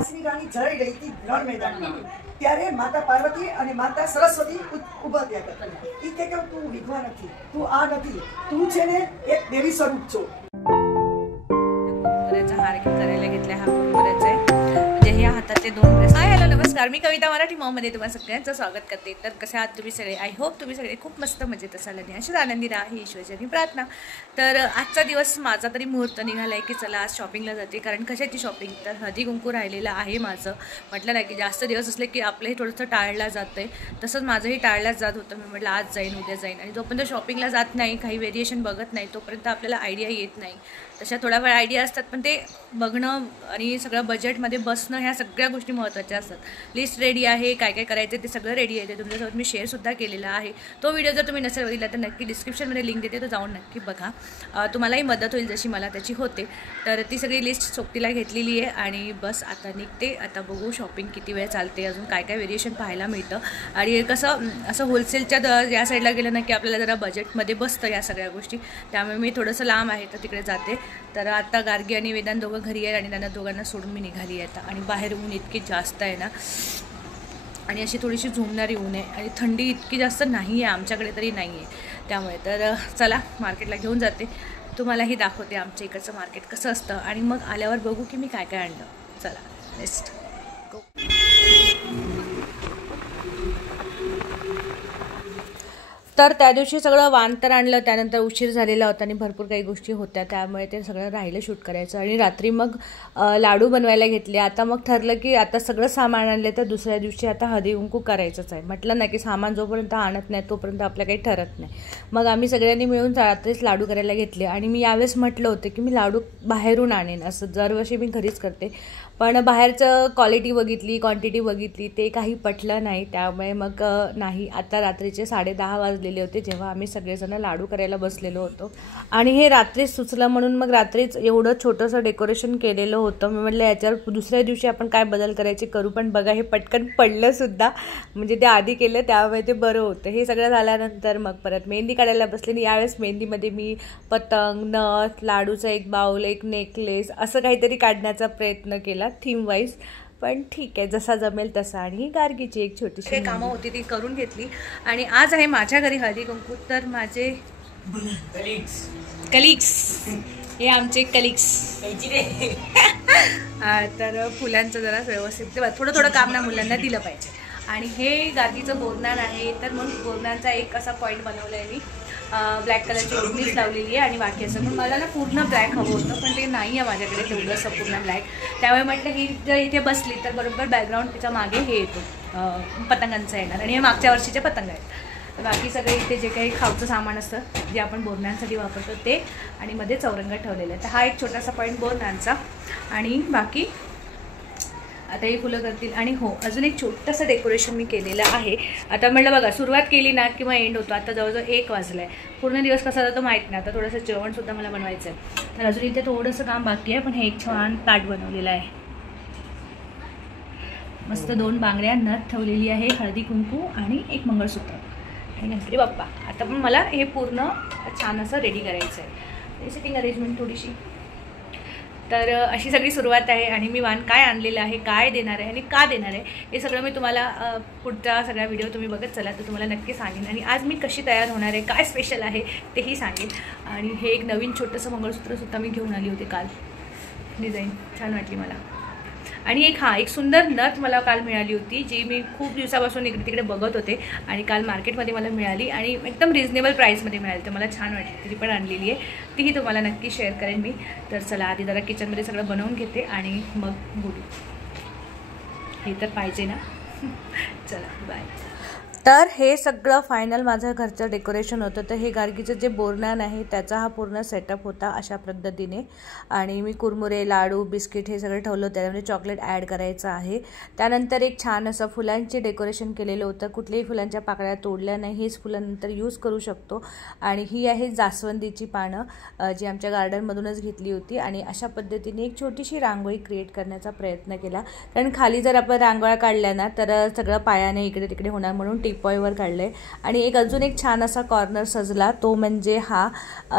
વાંસની રાણી જઈ રહી હતી રણ મેદાનમાં ત્યારે માતા પાર્વતી અને માતા સરસ્વતી ઉભા થયા હતા. ઈ કે તું વિધવા નથી, તું આ નથી, તું છે ને એક દેવી સ્વરૂપ છો. हार करायला घेतला हा कुरमुऱ्याचा आहे म्हणजे हे हाताचे 2 ब्रेस. हाय हॅलो नमस्कार, मी कविता मराठी मॉममध्ये तुम्हाला सगळ्यांचं स्वागत करते. तर कसे आहात तुम्ही सगळे? आय होप तुम्ही सगळे खूप मस्त मजेत असाल आणि अशीच आनंदी राहा ही ईश्वराची प्रार्थना. तर आजचा दिवस माझा तरी मुहूर्त निघाला आहे की चला आज शॉपिंगला जाते. कारण कशाची शॉपिंग? तर हळदी कुंकू राहिलेलं आहे माझं. म्हटलं नाही की जास्त दिवस असले की आपलंही थोडंसं टाळलं जातं आहे, तसंच माझंही टाळल्याच जात होतं. मी म्हटलं आज जाईन उद्या जाईन, आणि जोपर्यंत शॉपिंगला जात नाही, काही व्हेरिएशन बघत नाही, तोपर्यंत आपल्याला आयडिया येत नाही. तशा थोडा वेळ आयडिया असतात, पण ते बघणं आणि सगळं बजेटमध्ये बसणं ह्या सगळ्या गोष्टी महत्त्वाच्या असतात. लिस्ट रेडी आहे, काय काय करायचं ते सगळं रेडी आहे. ते तुमच्यासोबत मी शेअरसुद्धा केलेला आहे. तो व्हिडिओ जर तुम्ही नसेल बघितला तर नक्की डिस्क्रिप्शनमध्ये लिंक देते, तो जाऊन नक्की बघा. तुम्हालाही मदत होईल जशी मला त्याची होते. तर ती सगळी लिस्ट सोबतीला घेतलेली आहे आणि बस आता निघते. आता बघू शॉपिंग किती वेळ चालते, अजून काय काय व्हेरिएशन पाहायला मिळतं. आणि कसं असं होलसेलच्या या साईडला गेलं ना की आपल्याला जरा बजेटमध्ये बसतं या सगळ्या गोष्टी. त्यामुळे मी थोडंसं लांब आहे तर तिकडे जाते. तर आता गार्गी आणि वेदांत दोघं घरी आहेत आणि त्यांना दोघांना सोडून मी निघाली आहे आता. आणि बाहेर ऊन इतकी जास्त आहे ना, आणि अशी थोडीशी झुमणारी ऊन आहे आणि थंडी इतकी जास्त नाही आहे आमच्याकडे, तरी नाही आहे. त्यामुळे तर चला मार्केटला घेऊन जाते, तुम्हालाही दाखवते आमच्या इकडचं मार्केट कसं असतं. आणि मग आल्यावर बघू की मी काय काय आणलं. चला नेक्स्ट गो. तर त्या दिवशी सगळं वांतर आणलं, त्यानंतर उशीर झालेला होता आणि भरपूर काही गोष्टी होत्या, त्यामुळे ते सगळं राहिलं शूट करायचं. आणि रात्री मग लाडू बनवायला घेतले. आता मग ठरलं की आता सगळं सामान आणलं तर दुसऱ्या दिवशी आता हळदी कुंकू करायचंच आहे. म्हटलं ना की सामान जोपर्यंत आणत नाही तोपर्यंत आपलं काही ठरत नाही. मग आम्ही सगळ्यांनी मिळून रात्रीच लाडू करायला घेतले. आणि मी यावेळेस म्हटलं होतं की मी लाडू बाहेरून आणेन, असं दरवर्षी मी घरीच करते, पण बाहेरचं क्वालिटी बघितली, क्वांटिटी बघितली, ते काही पटलं नाही. त्यामुळे मग नाही. आता रात्रीचे 10:30 वाजलेले होते जेव्हा आम्ही सगळेजण लाडू करायला बसलेलो होतो. आणि हे रात्रीच सुचलं म्हणून मग रात्रीच एवढं छोटंसं डेकोरेशन केलेलं होतं. मी म्हटलं याच्यावर दुसऱ्या दिवशी आपण काय बदल करायचे करू, पण बघा हे पटकन पडलंसुद्धा. म्हणजे ते आधी केलं त्यामुळे ते बरं होतं. हे सगळं झाल्यानंतर मग परत मेहंदी काढायला बसले. यावेळेस मेहंदीमध्ये मी पतंग, नथ, लाडूचा एक बाऊल, एक नेकलेस असं काहीतरी काढण्याचा प्रयत्न केला थीम वाईज. पण ठीक आहे, जसा जमेल तसा. आणि गार्गीची एक छोटीशी कामं होती ती करून घेतली. आणि आज आहे माझ्या घरी हळदी कुंकू. तर माझे कलिग्स हे आमचे कलिग्स तर फुलांचं जरा व्यवस्थित थोडं थोडं काम ना मुलांना दिलं पाहिजे. आणि हे गार्गीचं बोरनान आहे. तर मग बोरनांचा एक असा पॉईंट बनवला आहे मी. ब्लॅक कलरची ओढणीच लावलेली आहे आणि बाकी असं. पण मला ना पूर्ण ब्लॅक हवं होतं, पण ते नाही आहे माझ्याकडे तेवढं असं पूर्ण ब्लॅक. त्यामुळे म्हटलं ही जर इथे बसली तर बरोबर बॅकग्राऊंड तिच्या मागे हे येतो पतंगांचं येणार. आणि हे मागच्या वर्षीचे पतंग आहेत. बाकी सगळे इथे जे काही खाऊचं सामान असतं जे आपण बोरण्यांसाठी वापरतो ते, आणि मध्ये चौरंग ठेवलेलं आहे. तर हा एक छोटासा पॉईंट बोरण्यांचा. आणि बाकी आता ही फुलं करतील. आणि हो, अजून एक छोटंसं डेकोरेशन मी केलेलं आहे. आता म्हटलं बघा सुरुवात केली ना किंवा एंड होतो. आता जवळजवळ 1 वाजला आहे. पूर्ण दिवस कसा जातो माहीत नाही. आता थोडंसं जेवणसुद्धा मला बनवायचं आहे. तर अजून इथे थोडंसं काम बाकी आहे. पण हे एक छान ताट बनवलेलं आहे. मस्त 2 बांगड्या, नथ ठेवलेली आहे, हळदी कुंकू आणि एक मंगळसूत्र आणि गणपती बाप्पा. आता पण मला हे पूर्ण छान असं रेडी करायचं आहे. सिटिंग अरेंजमेंट थोडीशी. तर अशी सगळी सुरुवात आहे. आणि मी वाण काय आणलेलं आहे, काय देणार आहे आणि का देणार आहे हे सगळं मी तुम्हाला पुढचा सगळा व्हिडिओ तुम्ही बघत चला तर तुम्हाला नक्की सांगेन. आणि आज मी कशी तयार होणार आहे, काय स्पेशल आहे तेही सांगेन. आणि हे एक नवीन छोटंसं मंगळसूत्रसुद्धा मी घेऊन आली होती काल. डिझाईन छान वाटली मला. आणि एक सुंदर नथ मला काल मिळाली होती, जी मी खूप दिवसापासून इकडे तिकडे बघत होते आणि काल मार्केटमध्ये मला मिळाली आणि एकदम रिजनेबल प्राईसमध्ये मिळाली. तर मला छान वाटली, ती पण आणलेली आहे. तीही तुम्हाला नक्की शेअर करेन मी. तर चला आधी जरा किचनमध्ये सगळं बनवून घेते आणि मग बोलू. हे तर पाहिजे ना. चला बाय. तर हे सगळं फायनल माझं घरचं डेकोरेशन होतं. तर हे गार्गीचं जे बोरनान आहे त्याचा हा पूर्ण सेटअप होता अशा पद्धतीने. आणि मी कुरमुरे, लाडू, बिस्किट हे सगळं ठेवलं होतं. त्यामध्ये चॉकलेट ॲड करायचं आहे. त्यानंतर एक छान असं फुलांचे डेकोरेशन केलेलं होतं. कुठल्याही फुलांच्या पाकळ्या तोडल्या नाही, हेच फुलं नंतर यूज करू शकतो. आणि ही आहे जास्वंदीची पानं जी आमच्या गार्डनमधूनच घेतली होती. आणि अशा पद्धतीने एक छोटीशी रांगोळी क्रिएट करण्याचा प्रयत्न केला. कारण खाली जर आपण रांगोळ्या काढल्या ना तर सगळं पायाने इकडे तिकडे होणार, म्हणून टिपॉयवर काढलं आहे. आणि अजून एक छान असा कॉर्नर सजला तो म्हणजे हा.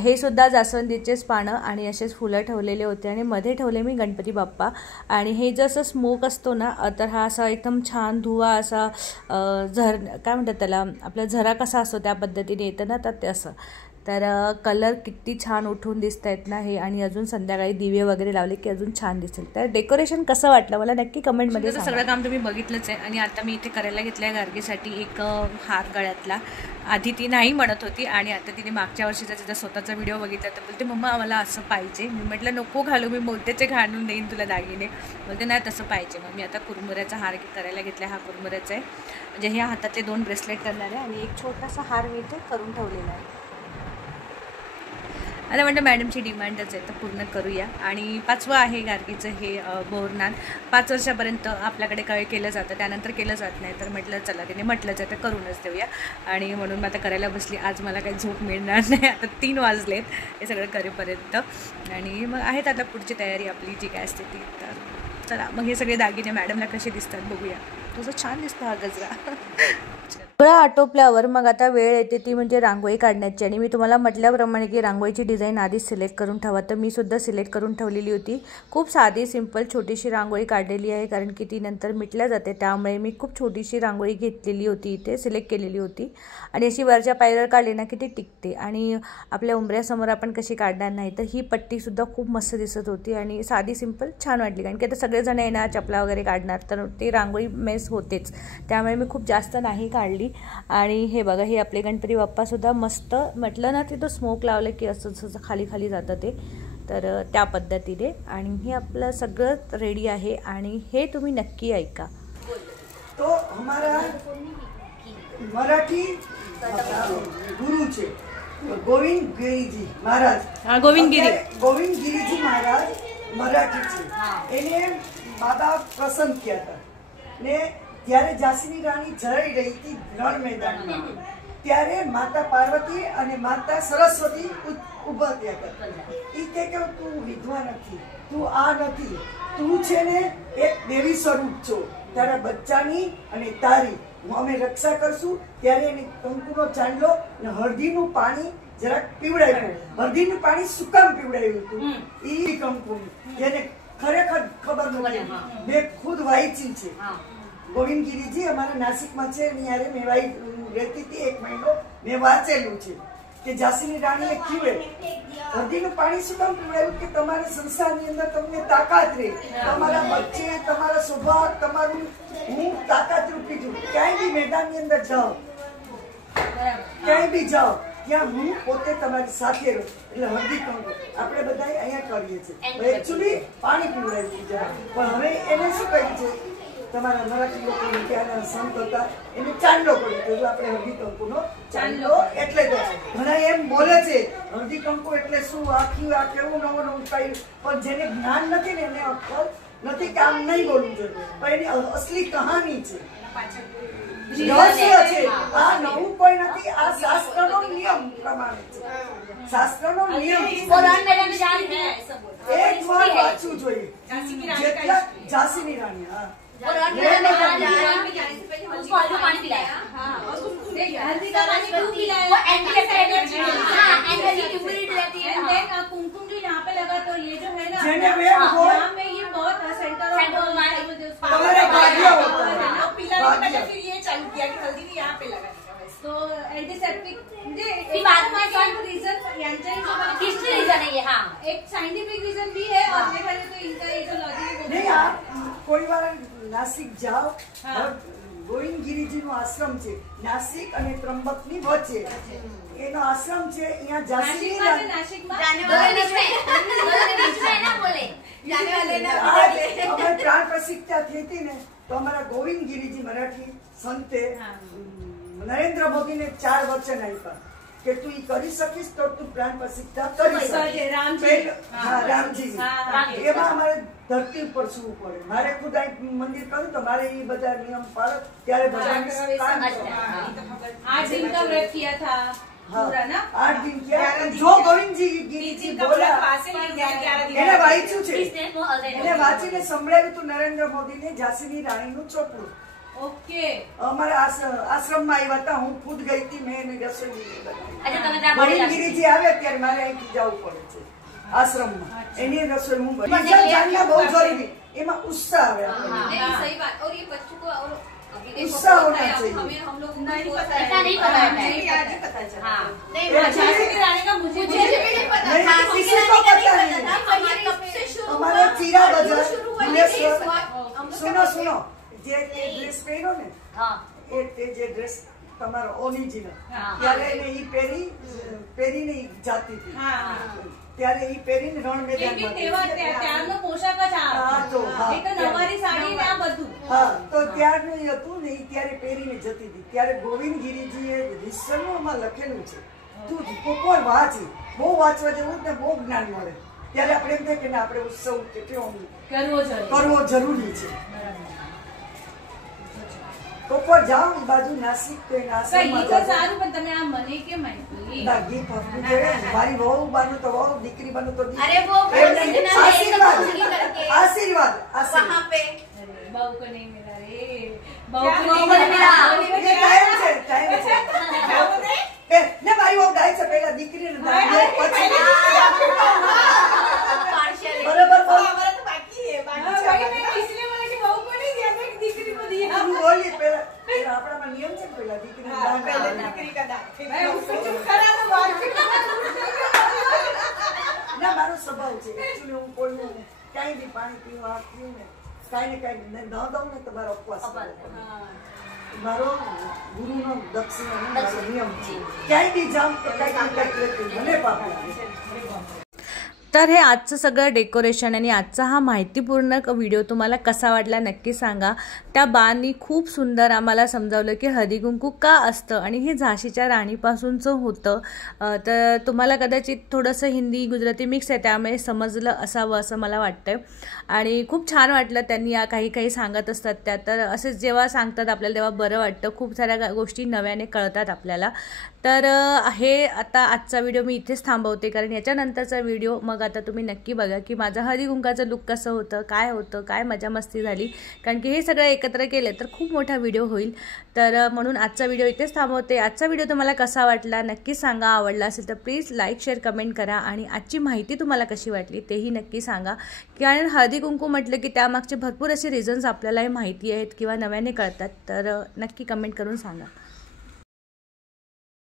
हे सुद्धा जास्वंदीचेच पानं आणि असेच फुलं ठेवलेले होते आणि मध्ये ठेवले मी गणपती बाप्पा. आणि हे जसं स्मोक असतो ना तर हा असा एकदम छान धुवा असा काय म्हणतात त्याला, आपला झरा कसा असतो त्या पद्धतीने येतं ना, तर ते असं. तर कलर किती छान उठून दिसत आहेत ना हे. आणि अजून संध्याकाळी दिवे वगैरे लावले की अजून छान दिसेल. तर डेकोरेशन कसं वाटलं मला नक्की कमेंटमध्ये सांगा. सगळं काम तुम्ही बघितलंच आहे. आणि आता मी इथे करायला घेतलं आहे गार्गीसाठी एक हार गळ्यातला. आधी ती नाही म्हणत होती आणि आता तिने मागच्या वर्षीचा तिचा स्वतःचा व्हिडिओ बघितला तर बोलते मम्मा मला असं पाहिजे. मी म्हटलं नको घालू, मी मोत्याचे घालून देईन तुला दागिने. बोलते नाही तसं पाहिजे. मग मी आता कुरमुऱ्याचा हार करायला घेतला. हा कुरमुऱ्याचा आहे. म्हणजे ह्या हातातले 2 ब्रेसलेट करणार आहे आणि एक छोटासा हार मी इथे करून ठेवलेला आहे. आता म्हणतं मॅडमची डिमांडच आहे तर पूर्ण करूया. आणि 5वं आहे गार्गीचं हे बोरनान. 5 वर्षापर्यंत आपल्याकडे काही केलं जातं, त्यानंतर केलं जात नाही. तर म्हटलं चला तिने म्हटलंच आहे तर करूनच देऊया. आणि म्हणून मग आता करायला बसली. आज मला काही झोप मिळणार नाही. आता 3 वाजलेत हे सगळं करेपर्यंत. आणि मग आहेत आता पुढची तयारी आपली जी काय असते ती. तर चला मग हे सगळे दागिने मॅडमला कसे दिसतात बघूया. तसं छान दिसतं हा गजरा. सगळं आटोपल्यावर मग आता वेळ येते ती म्हणजे रांगोळी काढण्याची. आणि मी तुम्हाला म्हटल्याप्रमाणे की रांगोळीची डिझाईन आधीच सिलेक्ट करून ठेवा. तर मी सुद्धा सिलेक्ट करून ठेवलेली होती. खूप साधी सिंपल छोटीशी रांगोळी काढलेली आहे कारण की ती नंतर मिटल्या जाते. त्यामुळे मी खूप छोटीशी रांगोळी घेतलेली होती इथे, सिलेक्ट केलेली होती. आणि अशी वरच्या पायरीवर काढली ना की ती टिकते. आणि आपल्या उंबऱ्यासमोर आपण कशी काढणार नाही तर ही पट्टीसुद्धा खूप मस्त दिसत होती आणि साधी सिंपल छान वाटली. कारण की आता सगळेजण येणार चपला वगैरे काढणार तर ती रांगोळी मेस होतेच. त्यामुळे मी खूप जास्त नाही काढली. आणि हे बघा हे आपले गणपती बाप्पासुद्धा मस्त म्हटलं ना ते तो स्मोक लावलं की असं खाली खाली जातं ते. तर त्या पद्धतीने. आणि हे आपलं सगळं रेडी आहे आणि हे तुम्ही नक्की ऐका. तो हमारा मराठी गुरु छे गोविंद गिरीजी महाराज. गोविंद गिरीजी महाराज मराठी छे. એને બાબા પસંદ કર્યા હતા ને ત્યારે ઝાંસીની રાણી જઈ રહી હતી રણ મેદાનમાં. ત્યારે માતા પાર્વતી અને માતા સરસ્વતી ઉભા થયા હતા. એ કે તું વિધવા નથી, તું આ નથી, તું છે ને એક દેવી સ્વરૂપ છો. તારા બચ્ચાની અને તારી અમે રક્ષા કરશું. ત્યારે એને કંકુનો ચાંદલો અને હળદીનું પાણી જરાક પીવડાવ્યું. હળદીનું પાણી શું કામ પીવડાવ્યું હતું એ કંકુ જેને ખરેખર ખબર નથી. મેં ખુદ વાંચી છે. गोविंद गिरीजी हमारे नासिक में छे. न्यारे मेवाई रहती थी 1 महीनो. मैं वाचेलू छे कि झांसीनी राणीए कीवे हळदीનું પાણી શું કામ પીવડાવ્યું કે તમારા સંસારની અંદર તમને તાકાત રહે, તમારા બચ્ચે, તમારા સ્વભાવ, તમારું હું તાકાત રૂપી છું. ક્યાંય બી મેદાનની અંદર જાઓ, ક્યાંય બી જાઓ ત્યાં હું પોતે તમારી સાથે રહું. એટલે હળદી કંકુ આપણે બધા અહીંયા કરીએ છીએ. એકચ્યુઅલી પાણી પીવડાવ્યું જરા, પણ હવે એને શું કર્યું છે તમારા મરાઠી લોકો ત્યાંના સંત હતા એને ચાંદલો કર્યો. એટલે આપણે હળદી કંકુનો ચાંદલો એટલે ઘણા એમ બોલે છે હળદી કંકુ એટલે શું, આખી આ કેવું નવું નવું કર્યું. પણ જેને જ્ઞાન નથી ને એને અક્કલ નથી કે આમ નહીં બોલવું જોઈએ. પણ એની અસલી કહાની છે, રહસ્ય છે. આ નવું કોઈ નથી. આ શાસ્ત્રનો નિયમ પ્રમાણે છે. શાસ્ત્રનો નિયમ એક વાર વાંચવું જોઈએ. જેટલા ઝાંસીની રાણી. હા और उसको आलू पानी पिलाया. हल्दी का पानी क्यों पिलाया? वो एंटी एनर्जी, हां एनर्जी इम्यूनिटी रहती है. एंड देन कुमकुम जो यहाँ पे लगा तो ये जो है ना यहाँ में ये बहुत सेंटर ऑफ हमारे भाग्य होता है. पिलाने का मतलब फिर ये चालू किया कि हल्दी भी यहाँ पे लगाने का. तो एंटीसेप्टिक म्हणजे बाद में रीजन यांचा हिस्ट्री रीजन है ये. हां एक साइंटिफिक रीजन भी है और देखा जाए तो इनका ये जो लॉजिक नहीं. आप कोई बार नासिक जाओ गोविंद गिरीजी नो आश्रम छे. नासिक અને ત્રંબકની વચ્ચે એનો આશ્રમ છે. અહીંયા ઝાંસીની રાણી નાસિકમાં જાने वाले बीच में ना बोले जाने वाले ना बोले. हमारी प्राण प्रतिष्ठा थी थी ने तो हमारा गोविंद गिरीजी मराठी संते नरेंद्र मोदी ने 4 वचन आप्या કે તું ઈ કરી શકીશ તો તું પ્રાણ પ્રતિષ્ઠા કરી શકીશ. રામજી એમાં અમારે ધરતી ઉપર સુવું પડે. મારે ખુદ આ મંદિર કર્યું તો મારે એ બધા નિયમ પાળો ત્યારે ભગવાન 8 दिन का व्रत किया था पूरा ना. 8 दिन किया. जो गोविंद गिरीजी बोला એને વાંચ્યું છે. એને વાંચીને સંભળાવ્યું હતું નરેન્દ્ર મોદીને ઝાંસીની રાણીનું ચોપડું ઓકે અમારા આશ્રમમાં આવ્યા હતા, હું ખુદ ગઈ હતી, મેં એને રસોઈ અચ્છા, ગોવિંદગીરીજી આવે ત્યારે મારે અહીંથી જવું પડે છે આશ્રમમાં, એની રસોઈ હું બનાવું. જાણ્યા બહુ જરૂરી, એમાં ઉત્સાહ આવે આપણને. सही बात. और ये बच्चों को और अभी देखो उत्साह होना पता है, चाहिए. हमें हम लोग नहीं को पता है. ऐसा नहीं पता है. नहीं, आज ही पता चला. हाँ नहीं ये झांसी की रानी का मुझे मुझे भी नहीं पता नहीं, था. किसी को पता नहीं. हमारे कब से शुरू हुआ? हमारे चीरा बाजार, शुरू हुआ, भुवनेश्वर. ये हुआ. हम लोग સુનો સુનો, જે ડ્રેસ પહેર્યો ને हाँ એ તે જે ડ્રેસ તમારો ઓરિજિનલ, હા. ત્યારે એને ઈ પહેરીને ઈ જાતી હતી, ત્યારે ઈ પહેરીને રણ મેદાનમાં પોશાક જ હા, તો હા. એક તો નવારી સાડી ને આ બધું. હા, તો ત્યારનું ઈ હતું ને, ઈ ત્યારે પહેરીને જતી હતી. ત્યારે ગોવિંદગીરીજીએ રીસરનું લખેલું છે, તું કોઈ વાંચી, બહુ વાંચવા જેવું ને બહુ જ્ઞાન મળે. ત્યારે આપણે એમ થાય કે ના, આપણે ઉત્સવ કેટલો કરવો જરૂરી છે. કોપર જાઓ ઈ બાજુ નાસિક કે નાસિકમાં જાઓ. સારું, પણ તમે આ મને કેમ આપ્યું? ના, ગીત આપવું જોઈએ. મારી વહુ બાનું તો વહુ, દીકરી બાનું તો દીકરી. अरे वो એમ નહીં. આશીર્વાદ करके આશીર્વાદ આશીર્વાદ. वहाँ पे બહુ કો નહીં મિલા રે, બહુ क्या કો बहू નહીં को नहीं મિલા. मिला? એ ટાઈમ છે, ટાઈમ છે. ને મારી વહુ ગાય છે, પહેલા દીકરીને ગાય, પછી पार्शियल બરાબર બોલ. हाँ, भाई, मैं इसलिए बोला कि बहू को नहीं दिया, मैं दीकरी को दिया. તું બોલી પહેલા. પહેલા આપણામાં નિયમ છે ને, પહેલા દીકરીને દાન આપવાનું. भाई, उसको चुप करा तो बात क्यों? ના, મારો સ્વભાવ છે. Actually હું કોઈનું કાંઈ બી પાણી પીવું, આ પીવું ને, કાંઈ ને કાંઈ ન દઉં ને તો મારો ઉપવાસ કરવો પડે. મારો ગુરુનો દક્ષિણાનો મારો નિયમ છે. ક્યાંય બી જાઉં તો કાંઈક ને કાંઈક લેતી, ભલે પાપ લાગે. तर हे आजचं सगळं डेकोरेशन आणि आजचा हा माहितीपूर्ण व्हिडिओ तुम्हाला कसा वाटला नक्की सांगा. त्या बानी खूप सुंदर आम्हाला समजावलं की हळदीकुंकू का असतं आणि हे झाशीच्या राणीपासूनचं होतं. तर तुम्हाला कदाचित थोडंसं हिंदी गुजराती मिक्स आहे, त्यामुळे समजलं असावं असं मला वाटतं. आणि खूप छान वाटलं त्यांनी या काही सांगत असतात त्या, तर असेच जेव्हा सांगतात आपल्याला तेव्हा बरं वाटतं. खूप साऱ्या गोष्टी नव्याने कळतात आपल्याला. तर हे आता आजचा व्हिडिओ मी इथेच थांबवते, कारण याच्यानंतरचा व्हिडिओ मग आता तुम्ही नक्की बघा की माझं हळदीकुंकाचं लुक कसं होतं, काय मजा मस्ती झाली, कारण की हे सगळं एकत्र केलं तर खूप मोठा व्हिडिओ होईल. तर म्हणून आजचा व्हिडिओ इथेच थांबवते. आजचा व्हिडिओ तुम्हाला कसा वाटला नक्की सांगा. आवडला असेल तर प्लीज लाईक शेअर कमेंट करा, आणि आजची माहिती तुम्हाला कशी वाटली तेही नक्की सांगा. कारण हळदीकुंकू म्हटलं की त्यामागचे भरपूर असे रिझन्स आपल्यालाही माहिती आहेत किंवा नव्याने कळतात. तर नक्की कमेंट करून सांगा.